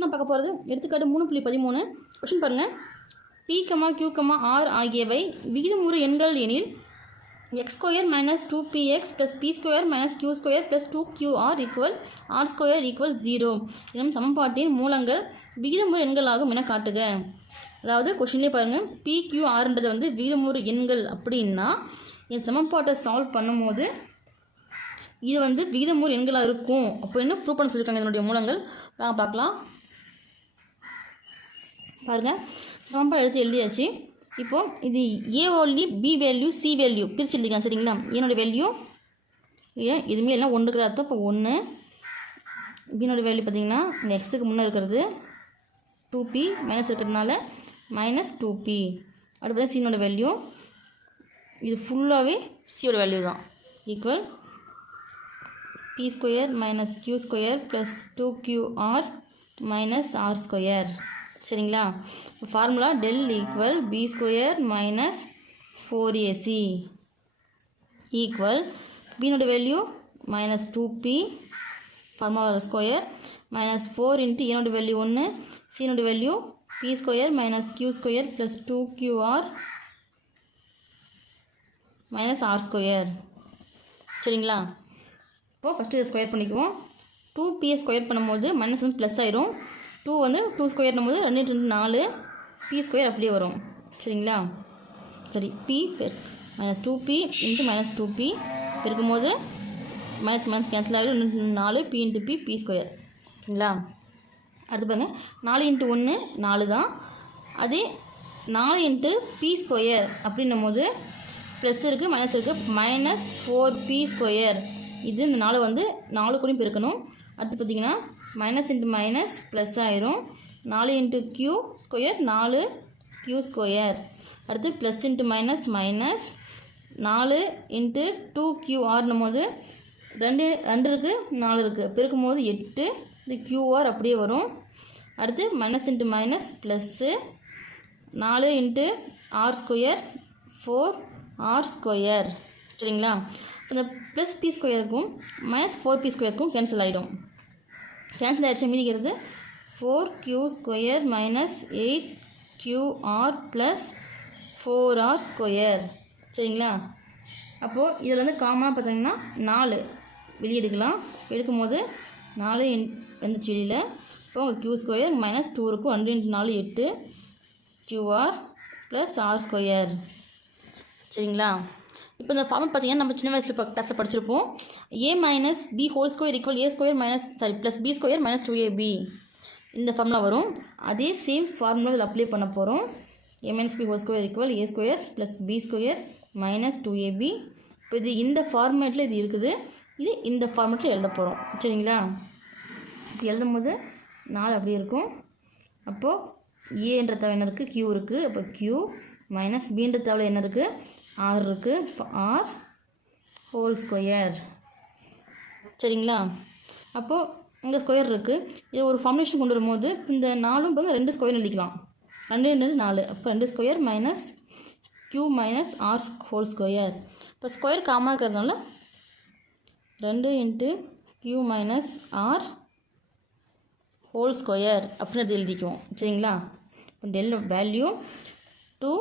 நான் பார்க்க போகிறது எடுத்துக்காட்டு 3.13. கொஷின் பாருங்கள். P, Q, R ஆகியவை விகிதமுறு எண்கள் எனில் x² - 2px + p² - q² + 2qr = r² = 0 எனும் சமன்பாட்டின் மூலங்கள் விகிதமுறு எண்களாகும் என காட்டுக. அதாவது கொஷின்லேயே பாருங்கள், PQRன்றது வந்து விகிதமுறு எண்கள் அப்படின்னா இந்த சமன்பாட்டை சால்வ் பண்ணும்போது இது வந்து விகிதமுறு எண்களாக இருக்கும் அப்படின்னு ப்ரூவ் பண்ண சொல்லியிருக்காங்க. இதனுடைய மூலங்கள் வாங்க பார்க்கலாம். பாருங்கள், சமன்பாடு எடுத்து எழுதியாச்சு. இப்போது இது A value, B value, C value பிரித்து எழுதிக்கலாம். சரிங்களா? என்னோடய வேல்யூ எதுவுமே எல்லாம் ஒன்றுக்கு அர்த்தம். இப்போ 1, பின்னோட வேல்யூ பார்த்திங்கன்னா இந்த எக்ஸுக்கு முன்னே இருக்கிறது 2p மைனஸ் இருக்கிறதுனால -2p. அடுத்து சீனோட வேல்யூ இது ஃபுல்லாகவே சியோட வேல்யூ தான். Equal p² - q² + 2qr - r². சரிங்களா? Formula del = b² - 4ac equal பின்னோட வேல்யூ -2p ஃபார்முலா ஸ்கொயர் -4 × என்னோட value 1, சீனோட value p² - q² + 2qr - r². சரிங்களா? இப்போது ஃபஸ்ட்டு இதை ஸ்கொயர் பண்ணிக்குவோம். 2p ஸ்கொயர் பண்ணும்போது -1 ப்ளஸ் ஆயிரும். 2 வந்து 2 ஸ்கொயர்னும் போது 2 × 4 p² அப்படியே வரும். சரிங்களா? சரி, p -2p × -2p இருக்கும்போது மைனஸ் கேன்சல் ஆகிடும். 4 p × p p². சரிங்களா? அடுத்து பாருங்கள், 4 × 1 4 தான். அதே 4 × p² அப்படின்னும் போது ப்ளஸ் இருக்குது மைனஸ் இருக்குது, -4p². இது இந்த 4 வந்து 4 கூடயும் பெருக்கணும். அடுத்து பார்த்திங்கன்னா -× ப்ளஸ் ஆயிரும். 4 × q² 4q². அடுத்து ப்ளஸ் × மைனஸ் 4 × 2qrன்னும் போது 2 இருக்குது 4 இருக்குது பெருக்கும் போது 8. இது qr அப்படியே வரும். அடுத்து -× ப்ளஸ்ஸு 4 × r² 4r². சரிங்களா? இந்த ப்ளஸ் p²க்கும் -4p² கேன்சல் ஆகிடும். கேன்சல் ஆகிடுச்சு. மீதிக்கிறது 4q² - 8qr + 4r². சரிங்களா? அப்போது இதில் வந்து காமனாக பார்த்தீங்கன்னா 4 வெளியே எடுக்கலாம். எடுக்கும்போது 4 வந்துச்சு வெளியில். இப்போ உங்கள் q² -2 இருக்கும். 2 × 4 8 qr + r². சரிங்களா? இப்போ இந்த ஃபார்முலா பார்த்தீங்கன்னா நம்ம சின்ன வயசில் கிளாஸில் படிச்சிருப்போம். a - b² = +b² - 2ab இந்த ஃபார்முலா வரும். அதே சேம் ஃபார்முலா இதில் அப்ளை பண்ண போகிறோம். a - b² = a² + b² - 2ab. இப்போ இது இந்த ஃபார்மேட்டில் இது இருக்குது. இது இந்த ஃபார்மேட்டில் எழுத போகிறோம். சரிங்களா? இப்போ எழுதும் போது 4 அப்படியே இருக்கும். அப்போது ஏன்ற தவிர என்ன இருக்குது? q இருக்குது. அப்போ q மைனஸ் பீன்ற தவிர என்ன இருக்குது? r இருக்குது. இப்போ r². சரிங்களா? அப்போது இங்கே ஸ்கொயர் இருக்குது. இது ஒரு ஃபார்முலேஷன் கொண்டு வரும்போது இந்த 4 பாருங்கள் 2 ஸ்கொயர் எழுதிக்கலாம். 2 × 4 அப்போ 2² - q - r². இப்போ ஸ்கொயர் காமனாக இருக்கிறதுனால 2 × q - r² அப்படின்னு எழுதிக்குவோம். சரிங்களா? இப்போ டெல் வேல்யூ 2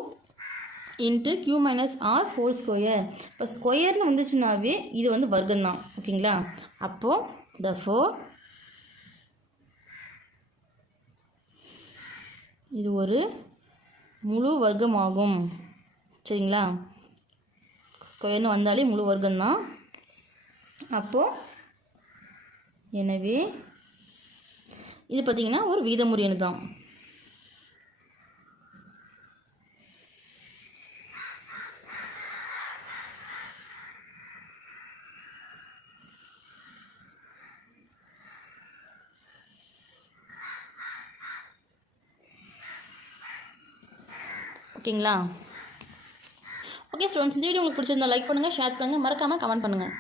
× q - r². இப்போ ஸ்கொயர்னு வந்துச்சுனாவே இது வந்து வர்க்கம் தான். ஓகேங்களா? அப்போது therefore இது ஒரு முழு வர்க்கமாகும். சரிங்களா? ஸ்கொயர்னு வந்தாலே முழு வர்க்கம் தான். அப்போது எனவே இது பார்த்திங்கன்னா ஒரு விகிதமுறு எண் தான். ஓகேங்களா? ஓகே ஸ்டூடெண்ட்ஸ், இந்த வீடியோ உங்களுக்கு பிடிச்சிருந்தா லைக் பண்ணுங்கள், ஷேர் பண்ணுங்கள், மறக்காமல் கமெண்ட் பண்ணுங்கள்.